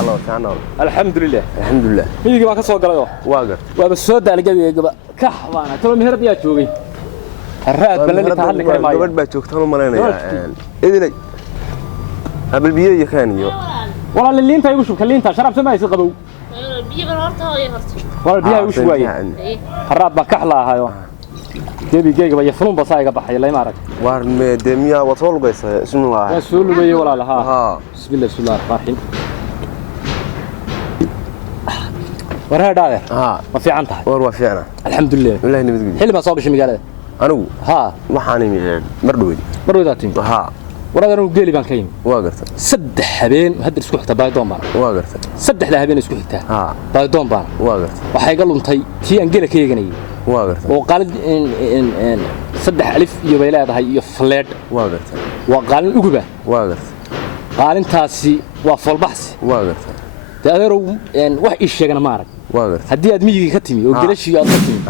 الله تعالى الحمد لله الحمد لله ميجي ما كسو غلايو واقر وبسود على جبي كحبانا تو مهرب يا جوغي الراد بلني تهلك ما gabadh baa joogtaan malaynayaa idinay habal biyo yakaniyo wala liinta igu shubka liinta sharab samaysi qabow biyo horta hooyo horta wala biyo igu shubay الراد ba kaxlaahayo جبي جيجا بيفرون بصايق بحي لا ما رك waar meedemiya watol gaysa bismillah رسول الله ولا لها بسم الله بسم الله الرحمن الرحيم ورها داير ما في عنتها war waa fiicna الحمد لله wallahi nabadgelyo xilli ma soo gashay magaalada anigu waxaan mardhoweyd warada anu geeli baan ka yimi waa gartay saddex habeen hadda isku xigta baydoon baan waa gartay saddexda habeen isku xigta baydoon baan waa gartay waxay ga luntay tii aan geela ka yeeganayay waa gartay oo qalad in saddex alif iyo bay leedahay iyo fleed waa gartay waa qalin uguba waa gartay qalintaasi waa falbaxsi waa gartay taadaro wax ii sheegana ma arag waa gartay haddii aad miyiga ka timi oo geelashii aad ka timi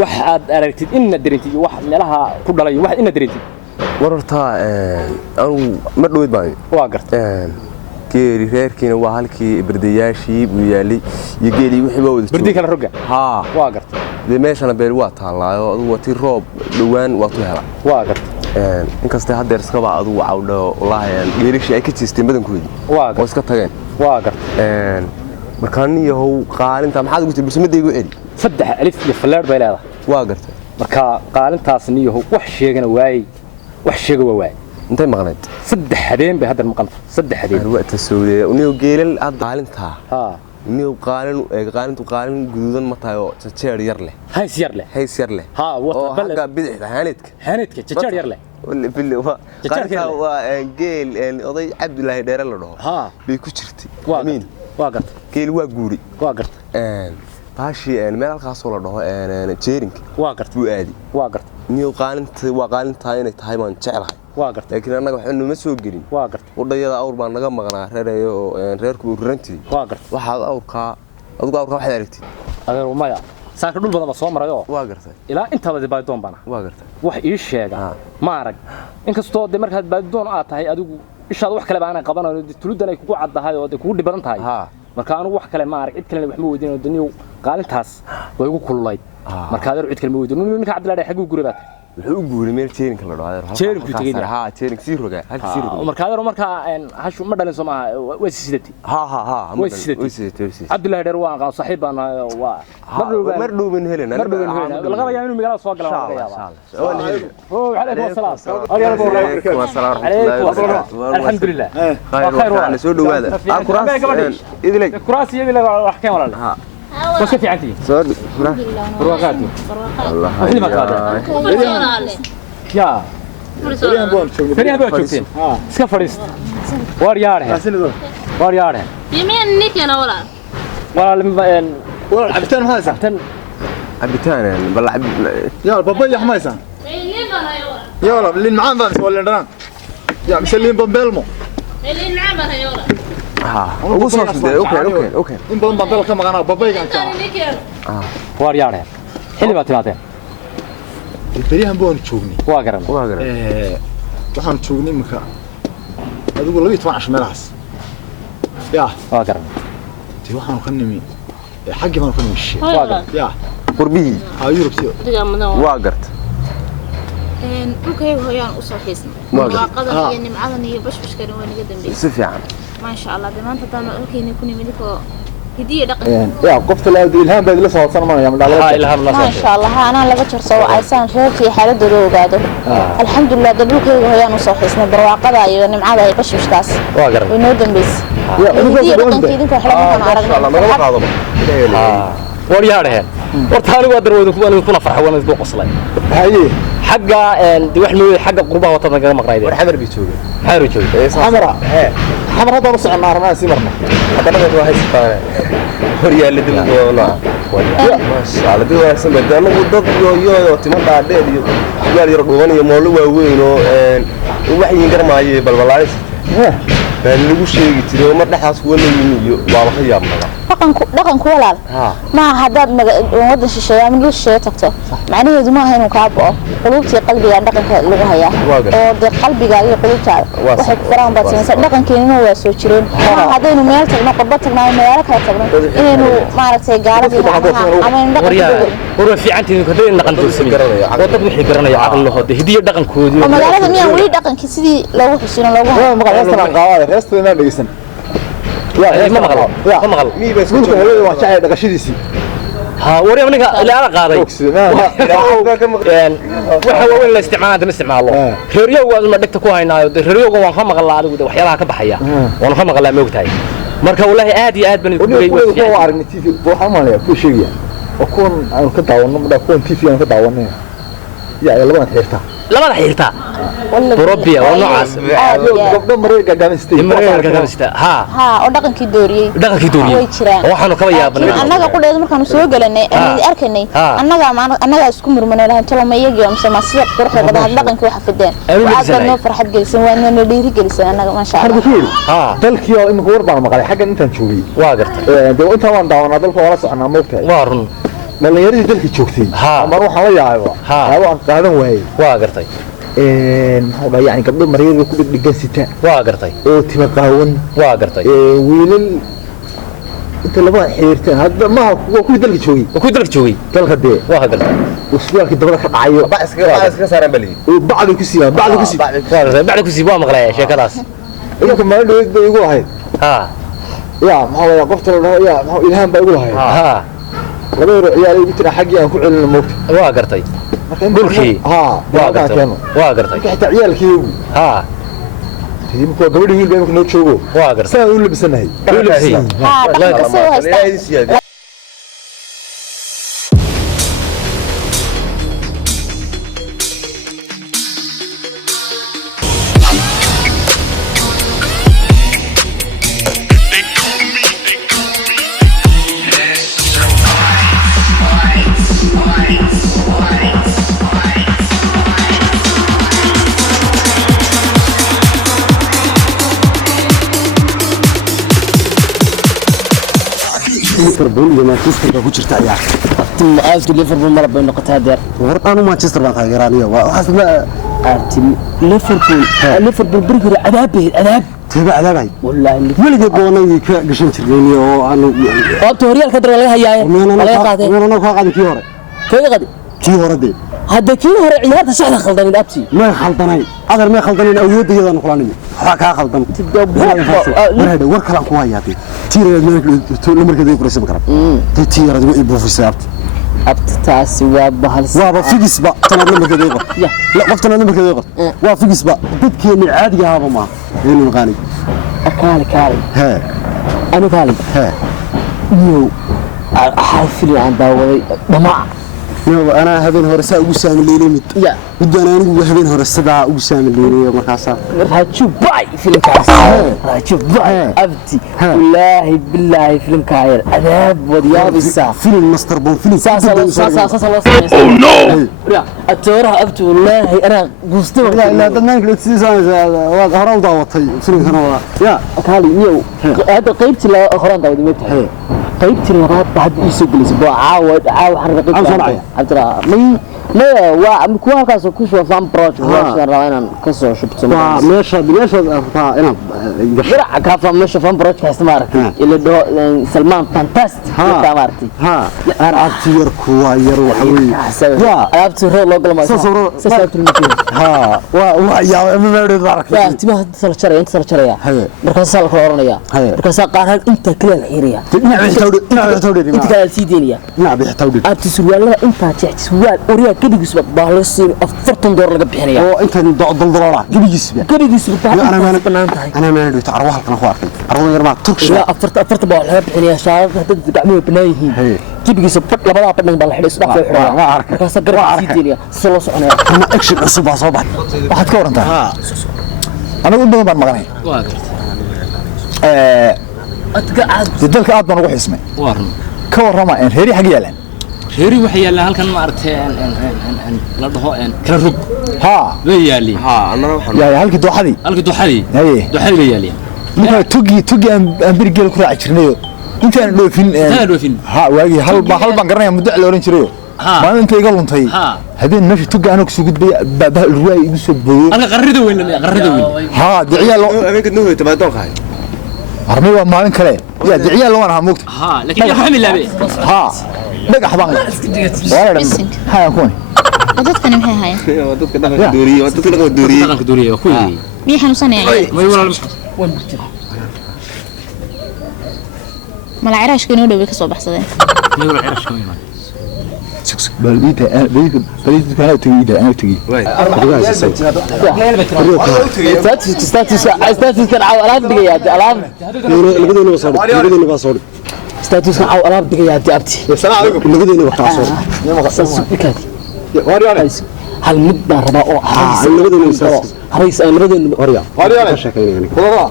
wax aad aragtid inna dareentid wax meelaha ku dhalay wax inna dareentid wararta anu ma dhaweyd baan waa gartay geeri reerkiina waa halkii bardayaashii buu yaalay iyo geeli wixii baa wada bardi kala roga waa gartay meeshana beel waa taalaayo adigu wati roob dhawaan waa tu hela waa gartay inkasta hadeer iska baa adigu cawdho wallahi geelishii ay ka jeesteen badankoodii oo iska tageen waa gartay markaan yahow qaalinta maxaad ugu tirbisamadaygu celi saddex alif iyo fleer bay leedahay waa gartay marka qaalintaas niyahow wax sheegana waayay wax sheega waay intay maqnayd saddex habeen bay hadda maqan saddex habeen waqti Soomaaliya uniyo geelal aad qaalinta uniyo qaalintu qaalin guduudan ma tahay oo jeer yar leh hays yar leh oo haga bidixda hanidka jeer yar leh qaalinta waa geel oday Cabdullaahi dheere la dhaho bay ku jirtay amiin waa gartay geel waa guuri waa gartay baashi meel halkaas oo la dhaho jeerinka waa gartay buu aadi waa gartay niyo qaalinta inay tahay baan jecelahay waa gartay laakiin anaga waxaanu ma soo gelin waa gartay wadayada awr baan naga maqnaa reereeyo oo reerku uu rantii waa gartay waxa adigu awrka waxaad aragtid adeer umaya saaka dhul badan soo marayo waa gartay ilaa inta wada baydoon bana waa gartay wax ii sheega ma arag inkastoo de markaad baydoon aad tahay adigu ishaad wax kale baan qabanayo tuludan ay kugu caddahay oo kugu dhibaran tahay marka anu wax kale ma arag cid kale wax ma weydiin oo daniyo qaalintaas way ugu kululayd marka adeer cid kale ma weydiin ninka Cabdullaahi xaguu guribaad wuxuu u guuray meel jeerinka la dhaho jeerinku tagay jeerink sii roga halkii sii roga marka adeer marka hashu ma dhalin Soomaa way sidati way sidati Cabdullaahi dheer waa qaan saaxiib baan waa mardhuubin helena laga yaabaa inuu magaalada soo galo laga yaabaa oo alaykum asalaam alhamdulillah khayr waa soo dhawaada idilay kuraas idilay wax keen walaal وش كيف عندي؟ صار برواقاتي الله وحلي ما قادر يا فريان بون شوفين اسكا فريست وارياره يمين نيك انا ولا عبتان هايسا عبتان بلعب يا بابا يا حمايسا يا ولا اللي معان فانس ولا دران يا مسلين بمبلمو اللي نعمها يا ولا وصلت اوكي ان بدل كما انا بابايغان كان وارياره xilli baad timaadeen bariyahan baan joognay waa garan waxaan joognay marka adigu 12 meelahaas waa garan tii waxaan ka nimi xaqi baan ka nimi waa garan qurbihi Yurubsiyo waa gart dhulkayga hooyaan u soo xiisnay waaqada iyo nimcadan iyo bashbashkan waa naga dambeeyay si fiican ما شاء الله دمانت تانو أكيد يكون ملكه هدية دقيقة يا قفت الإلهام بعد لسه وصلنا ما يعمل إلهام ما شاء الله أنا لقيت سوى عيسان في حالة دلو قادر الحمد لله دبلوك هي نصح اسمه برواقة يعني معاه يقش مش كاس ونودن بس هدية دقيقة كذا كحلا ما عرفنا ورياره ورتاني وادر ودكون كنا فرح وانا ذوق اصلا هاي حقه دي وحنا حق قربه وطن مقرايده ورحمر بيجوي حير جوي حمراء حمراء هذا نص النار ما سيمرنا هذا ما هو هيستان وريا اللي دل والله ما شاء الله دي واسم بدل ودق يو تمدا دheer iyo gaar yar dhuuban iyo moolo waaweyn oo waxay garmaayay balbalays baan lagu sheegi jiray mar dhaxaas wala yimiyo waa la yaabnaa dhaqanku walaal ma hadaad wadan shisheeyo ama lu shisheeyo tagto macnaheedu ma aha inuu ka boo qulubtii qalbiga dhaqanka lagu hayaa oo de qalbiga iyo qulubtaada waxay ku faraan baad sameeyay dhaqankeena waa soo jireen hadaynu meel tagno qodba tagno meelo kala tagno inaynu maaragtay gaaladii ama war fiicantiin ka deyn dhaqan dulsami oo dad wixii garanaya aqal lahooda hidiyo dhaqankoodii magaalada miyaan wali dhaqankii sidii loogu xusino loogu hayo magacaasana qaawada reestana dhageysan ما مغل مي بس كنت هذا واحد شاعر دقشيديسي ها وري منك اللي انا قاضي waxa weyn la isticmaalo isticmaalo reeriyo waa ma dhigta ku haynaayo reeriyo waan ka maqlaa adigu waxyaalaha ka baxaya waan ka maqlaa ma ogtahay marka wallahi aad iyo aad baan ku gubay waa aragni TV waxa ma leeyahay ku sheegaya oo kun aan ka daawano ma kun TV aan ka daawanay yaa labada xirta Europia oo noocaas gabdho mareer gagamista ha oo dhaqankii dooriyay way jiraan waxaanu ka yaabnay annaga qudheed markaan soo galanay aan arkanay annaga isku murmanay lahayn tolomayagii oo sama sida quruxda badan dhaqankii waxa fideen aad noo farxad gelisan waana dhiiri gelisan annaga ma sha Allah dalkii oo imika war baan maqlay xaggan intaan joogay waa gartay inta waan daawanaa dalka wala soconaa moogtahay waa run dhalinyaradii dalka joogtay ama waxaan la yaabaa waan qaadan waayay waa gartay maxaa dhahay yani gabdho mareer ku dhigan sita waa gartay oo timo qaawan waa gartay wiilal inta laba xiriirtaan hadda ma ku dalka joogay dalka dee waa gartay usbuucii dabada ka dhacayo iska saaran bali bacdi ku siiyay bacdi ku siiyay waa maqlay sheekadaas inka ma dhow bay igu ahayd ya maxaa qofta la dhaho ya maxaa ilhaan baa igu lahayd laba yar ciyaar igu tira xaqii aan ku celin moogta waa gartay dhulkii waa gartay xitaa ciyaalkii tiimku gabadhii wiil baa noo joogo waa gartay saa u labisanahay ليفربول يا مانشستر ku jirta ayaa تم أزد ليفربول مرة بين نقطة هذا أنا مانشستر بان تاgeeraniyo وحسب تم ليفربول برجر عذابه عذاب تبع عذابي والله ولقى قوني كقشن jirnayni oo aanu قابته هريال كدر ولا هياي ولا قاده أنا قاعد كي hore كي قاده كي hore دي هذا كي هore ciyaarta saxda khaldan abti ما خلطناي أدر ما خلطنين أوديدا نقولانيو waxaa khaldan marhada war kala ku hayaatay tiirada markay ku reesay karab tiirada way buufisay abti taasi waa bahal waa figisba tanad markay qor la waqtana markay qor waa figisba dadkeena caadiga ahaba ma inuu naqani kaali ha anu kaali ha iyo xaafil aan daawaday dhamaa أنا هبين هرسا أقول ليلي يا بدنا نقول هبين هرسا أقول ليلي مركاسا راتشوف باي فيلم كاس راتشوف باي أبتي والله بالله فيلم كاير عذاب ورياض الساعة فيلم مستر بون فيلم ساسا أو نو يا أتورها أبتي والله أنا قصدي لا دنا نقول سيزان هراو داوتي فيلم كنا يا كالي نيو هذا قيبتي لا أخران داودي متى قيبتي لغاية بعد يسوق الأسبوع عاود حرقت عبدالله ما وكوا كاس كوشوا فان بروجكت راينا كسو شبت ماشي أنا جرع كافا ماشي فان بروجكت استمر اللي دو سلمان فانتاستيك استمرتي أنا أكتير كوا يروح يا أبتي رو لوجل ما سسرت المكان يا ما بدي أعرف يا أنت ما تسلشري أنت سلشري مركز سالك أورنيا مركز قارن أنت كل الحيرية نعم تودي أنت كل سيدينيا نعم تودي أبتي سوالة أنت تحت سوال أوريا كبيس بالسين أفرتن دور لقى بحنيا أو أنت ضلضلة كبيس أنا ما أدري تعرف واحد كنا خوارك أروح يرمى تركش لا أفرت بالحب بحنيا شعر هتد دعمه بنايه كبيس بفرت لبلا بدنا بالحديث لا في حوار ما أعرف كاس قرب سيدينيا صلوا صحنا أنا أكشن أصبح صباح واحد كور أنت أنا أقول بدون برمجاني أتقعد تدلك أدنى نروح اسمه وارن كور رما إن هري حاجة يلان هيري waxay yaalaan halkan ma aragtay la dhaho kala rug ha way yaaliin ها أنا يا halkii dooxadii halka duxadii haye duxadii way yaaliin ninka tugi aan birigeel ku raaci jirnayo intaan dhoofin ha waagi hal baan garanaya muddo la oran jirayo maalinta iga luntay habeen meesha tuga anoo kusoo gudbay baabaha ruwaay igu soo booyay ana qarrida weyn ha diciya loo habeenka noo hoyta baadon qahay armay waa maalin kale ya diciya loo aan moogta ha laakiin ya xamil laabe ha dhagax baan ha kuwan dadkan maxay hayaan dadka dhaqanka dooriye ku yiri mii xanuunsanayaan way walaal mala ciraashka inoo dhow ka soo baxsadeen way walaal ciraashka ma baldiita kana tagi status kan caaw alaab digaya alaab labadeena baa soo status kan caaw alaab digaya abti labadeena wax soo hal mid baan rabaa oo harays ay labadeena ka sheekeynayaan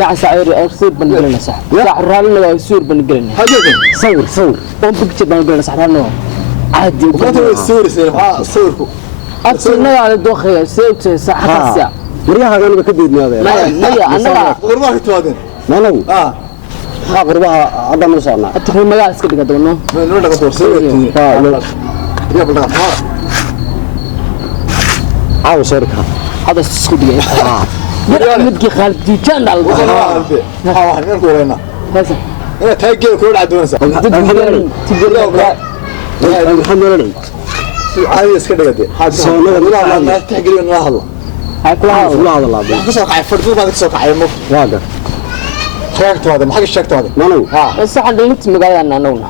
يا سعير أصير بنقلنا صح يا رالنا ويصير بنقلنا صور قوم بكتب بنقلنا صح رالنا عادي وقت السوري صوركم أصلنا على الدوخة سوت ساعة ساعة مريها أنا بكديدنا هذا ما أنا غرباك توادن ما لو ها غربها عدم وصلنا أتخيل مجال سكت قدرنا من وين قدر سوي يا بلد عاو صورك هذا سكت يا مدقي خالد جيجان على ها واحد من كورينا هذا أنا تاجر كل عدونا سا الحمد لله عادي اسكت قدي سونا لا تحقري من الله هاكلها لا والله بس قاعد فرضوا ما تكسر قاعد مف واقع شاكت هذا ما حق الشاكت هذا ما لو بس صح اللي انت مقال انا نونا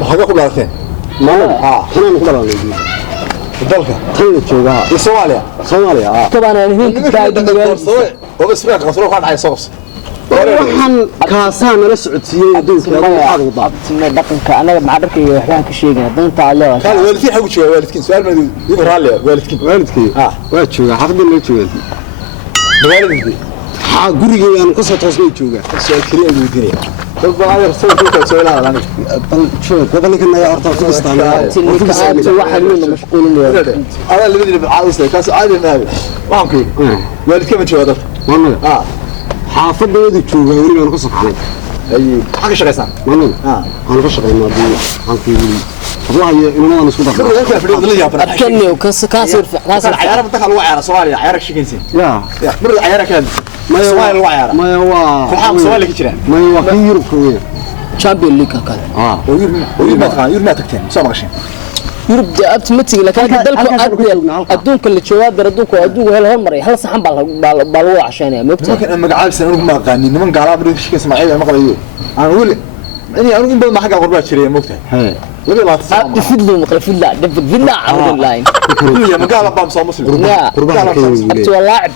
ما حق قبل الاثنين ما لو احنا نقدر الدلكة خلينا نشوفها الصوماليا صوماليا طبعا انا هنا تاجي مقال وبس بقى قصروك عن عي صوص waxaan kaasaan la socodsiiyay adduunka waxa uu baab سمي دقنك انا مع دركي waxaan ka sheegay danta alle كان والدتي حق جوا والدتي سؤال ما يقول رالي والدتي waalidkii waa jooga xafada la jooga والدتي ha gurigeedan ka soo toosnay jooga سؤال كريم الدنيا طب هذا رسول كنت سؤال هذا انا bal shoo gobolkan ayaa horta ku istaan انت واحد منهم مشغول انا اللي بدي عاوز لك كاس عادي ما ما ممكن والدتي ما جوا mana xaafadeedu jooga warigan ku safxay اي حق شقيسان mana aan ka shaqeynaa aan ku wallahi inaan isku darno كيف في الظل يا فرق ابكني وكاسر كاس العيار بتدخل الوعيره صواليا عيارك شقيسين يا مر العياره كان ما صواليا الوعيره ما هو فحام صواليا كجيران ما هو كان يرب كويه شامبيون ليج كان وير ما تكتين سو ماشي يربد ابت متي لكن دلكو ادونك اللي جواد ردونك ادونك هل هرمري هل صحن بالو عشان مبت ممكن مقعد سنه ما قاني من قال ابري شيء اسماعيل ما قليو انا اقول اني انا ما حق قربات شريه مقتها لبي لا تصام دفدلو مقلفين لا دفدلنا عبد الله يا مقال بام صوم مسلم ابت واللاعب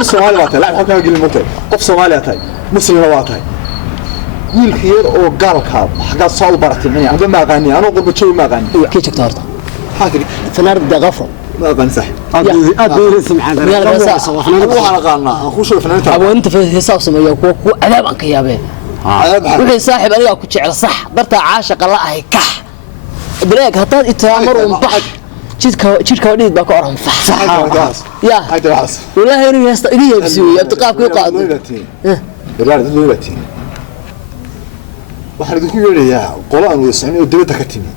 الصومالي وقت لاعب حكم يقول المقتل قف صومالي تاي مسلم وقتها wiil khiyar oo gaalka xaga soo baratay aniga ma qaani anu qurba joog ma qaani كي جبت هرطه حاضر فنار بدا غفر ما قان صح ادي سمعان waxaan qaanaa aan ku soo fanaanta ابو انت في حساب سميه كو عذاب انك يابه وحي صاحب aniga ku jecel sax darta caashiq la ahay kax break hataad itaamar oo bax jidka wadid baa ka oran fax ya hada waas wallahi inuu yasta iga yabsiyo abtiqaabku qaado dalaal dawlati waxaan idinku yeerayaa qolaan uu saameeyo dibadda ka timi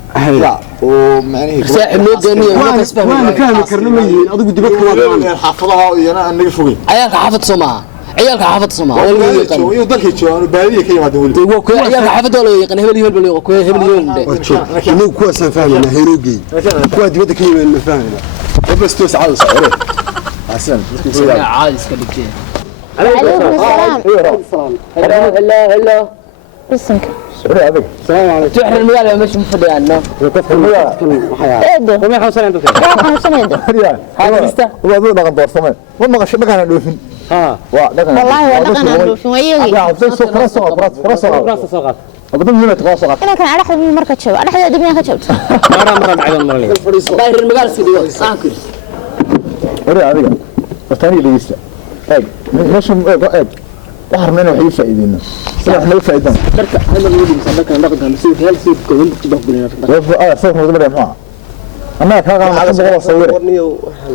oo macnaheedu saaxib loo dooniyo waan fahmi karna ma yihiin adigu dibad ka wadaan xaafadaha iyana aan naga fogay عيالك حافظ سماها عيالك حافظ سماها ولا يقن يو dalkay joogan baadiye ka yimaadeen wali هو كو عيالك حافظ ولا يقن هبل هبل كو هبل هبل inuu kuwa san fahmina heerogey kuwa dibadda ka yimaadeen ma fahmina bas toos caad sare حسن عادي اسكدجين عليكم السلام هلا اسمك سوري ابي السلام عليكم تحر المقال مش مفدي عنه ايدو وما حوصل انت waxaan sameeyay ريال هذا لسه هو ادو dhaqan doorsamay ma maqashay dhaqan dhoofin waa dhaqan wallahi waa dhaqan aan dhoofin wayagi yaa soo farasoo أقدم هنا تقاصر. أنا كان على حد مرة كتشوف على حد دبنا كتشوف. مرة بعدين مرة لي. داير المقال سيدي آكل. وري عليك. الثاني اللي يسأل. إيه مش إيه ظهر منه حي فائدين. صح ما يفائدون. درك هذا اللي يجي يسألك أنا نقدر نسوي هل سوي كون تجيبه بيننا في الدار. صوت مدبر يا معاه. أنا كان على صور صور.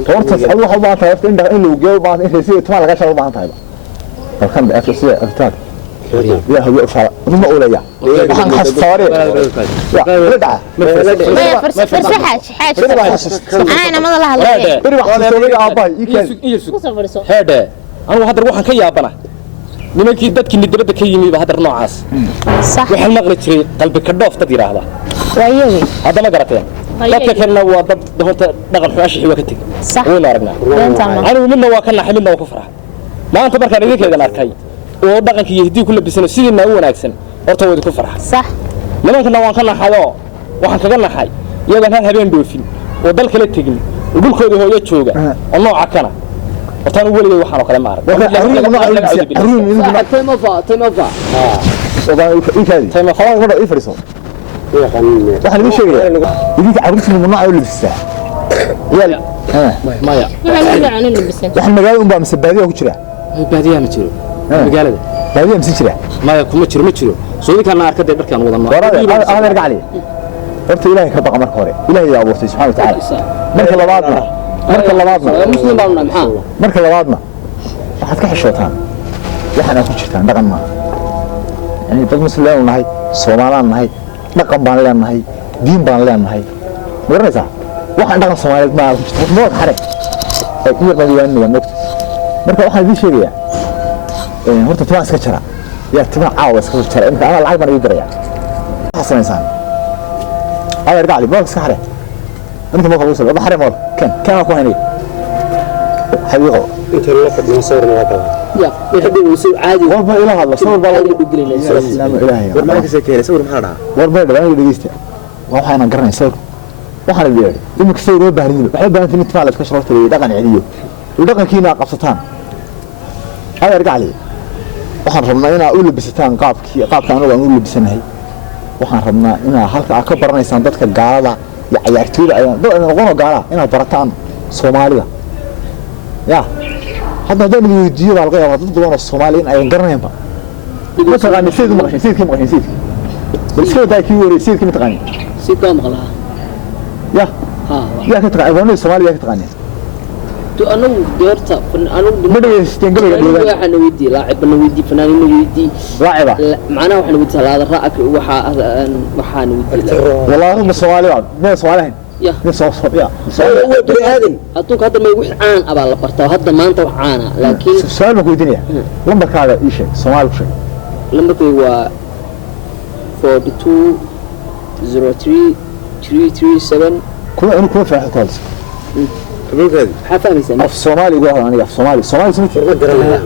ورث الله ما تعرف إنه جاوب عن إيه سوي تما لقى شغل ما تعرف. الخمر أفسية أفتاد يا هو أفعل ما أولياء وحن خسارة ردعة فرصة حاج أنا ما الله هذا بري واحد يسوي أباي يكاد هذا أنا هذا روحان كي يابنا nimankii dadkii nidabada ka yimid ba hadar noocaas صح waxa maqli jiray qalbi ka dhoof dad yiraahda waayay hada ma garateen dadka kalena waa dad doonta dhaqan xumaashii xiwa ka tag صح wayna aragnaa تمام anigu midna waa ka naxay midna waa ku faraxay maanta markaan idinkeedan arkay oo dhaqankii yahdii ku labisana sidii na wanaagsan horta way ku faraxay صح nimankana waan ka naxayo waxaan kaga naxay iyaga hal habeen dhoofin oo dal kala tagin dhulkooda hooyo jooga oo nooca kana وطن ولي وحنا كلام معرض. تيموفا. تيم خلاص ولا يفرسون. واحد مش شيء. يجيك عرفت من النوع اللي بالساعة. يلا. مايا. يعني اللي بس. واحد مجال أم بامس البادية وكشرة. البادية متشرو. مجال هذا. بادية مسيرة. مايا كم متشرو. سوي كان أركض بركان وضم. أنا أرجع عليه. قلت إلهي كبقى مركوري. إلهي يا أبو سبحانه وتعالى. مرك الله بعضنا. مرك الله بعضنا. مسلم بعضنا محام. مرك الله بعضنا. واحد كحشوتان. waxaan ku jirtaan dhaqan ma yani dad muslimin nahay Soomaaliland nahay dhaqan baan leenahay diin baan leenahay waraysa waxaan dhaqan Soomaaliyeed ma ku jirto mood xare ay ku yarmadiyaan moogta marka waxaan idin sheegayaa horta taan iska jira yaa taan caawa iska jira inta aan lacag baan idin diraya xasanaysan ay argaa li box xare inta ma qabuusay wada xare mool kan ku haynay حبيبي انت اللي لقد من صور الوطن يا يحب يسوي عادي والله إله الله صور بالله يقولين السلام إلهي ما كسكينه صور محرها والله ده أنا دقيقة وحنا قرنا صور وحنا بيعرف إنه كسر بحرين بحب أنت نتفاعل كشرات دقن عادية ودقن كينا قصتان هذا يرجع لي وحنا ربنا هنا أقول بستان قاب كانوا نقول بسنة وحنا ربنا هنا حركة أكبرنا يساندتك الجارة يعتول ده أنا قلنا جارة هنا برتان سوماليا يا هذا ده من يجيب على الغير ضد دول الصوماليين أي قرنين بقى مثلا عن سيد مغشين سيد كم مغشين سيد بس كده ده كيوري سيد كم تغني سيد كم غلا يا يا كتغني أبغى الصومالي يا كتغني تو أنا ديرتا أنا بدي يستنقل يقول إحنا ودي لاعب إنه ودي فنان إنه ودي لاعبة معنا وإحنا ودي هذا رأك وحان ودي والله هم الصومالي بعد من الصوماليين يا نص يا هو بني آدم هتوك هذا ما يوح عان أبى الله برتا هذا ما أنت وحانا لكن السؤال مكوي الدنيا لما كان هذا إيش الصومالي شيء لما كوي هو 42 03 337 كل في حكالس قبل كذا حفاهم يسمى في الصومالي يقول أنا في الصومالي سمعت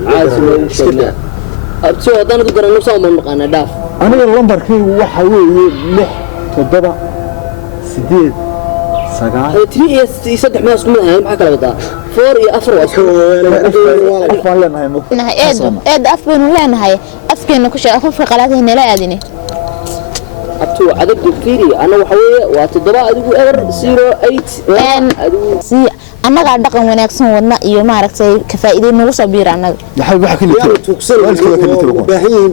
عايز شغله أبتسم هذا أنا تقدر نوصل من مقانا داف أنا اللمبر كي وحوي لح تضبط سديد سجاد تري يصدق ما يسمعها هم حكى لبضاء فور يأفر إد أفكن ولا نهاية أفكن كش أخف في قلاته هنا لا أديني أبتو عدد كثيري أنا وحوي واتضباء أدو إير 08 سي أنا قاعد دقن وناكسن ودنا إيو ما عرفت كفائدين نوصل بير أنا يا حبيبي حكي لي توكسل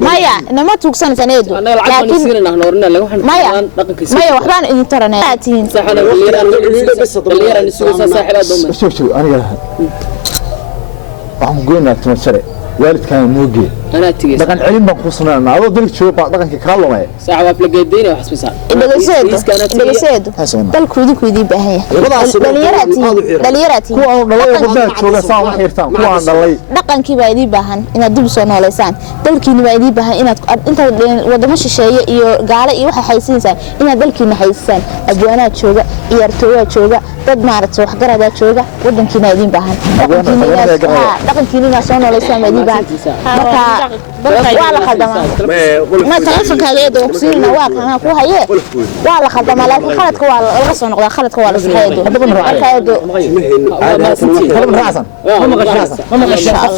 مايا إنما توكسن سنيدو لكن مايا وحبان إن ترى ناتين صاحنا اللي نسوي صاحب دوم شوف أنا waxaan goynaa tumasare waalidkaan nooge أنا تيجي dhaqan celin baan ku sameynaa adoo dalka jooga baa dhaqanka ka lumay ساعة وابلغيدين وحسب ساعة دغسيدو dalkoodu ku idin baahan yahay dhalinyarati kuwa aan dhalay wadada jooga saa wax yartaan kuwa aan dhalay dhaqankii baa idin baahan inaad dib soo nooleysaan dalkiina baa idin baahan inaad inta wadamo shisheeye iyo gaala iyo waxa haysiinaysan inaad dalkiina haysaan abwaanaad jooga ciyaartooyada jooga dad maaragtay wax garada jooga wadankiina idin baahan dhaqankiina soo nooleysaan baa idin baahan marka waa la khadama ما تلفك هذا وقصينا واقع كو هي ولا خدمه لكن خلدك waa laga soo noqdaa خلدك waa la saxeeyo هذا من راسن ما مقشنا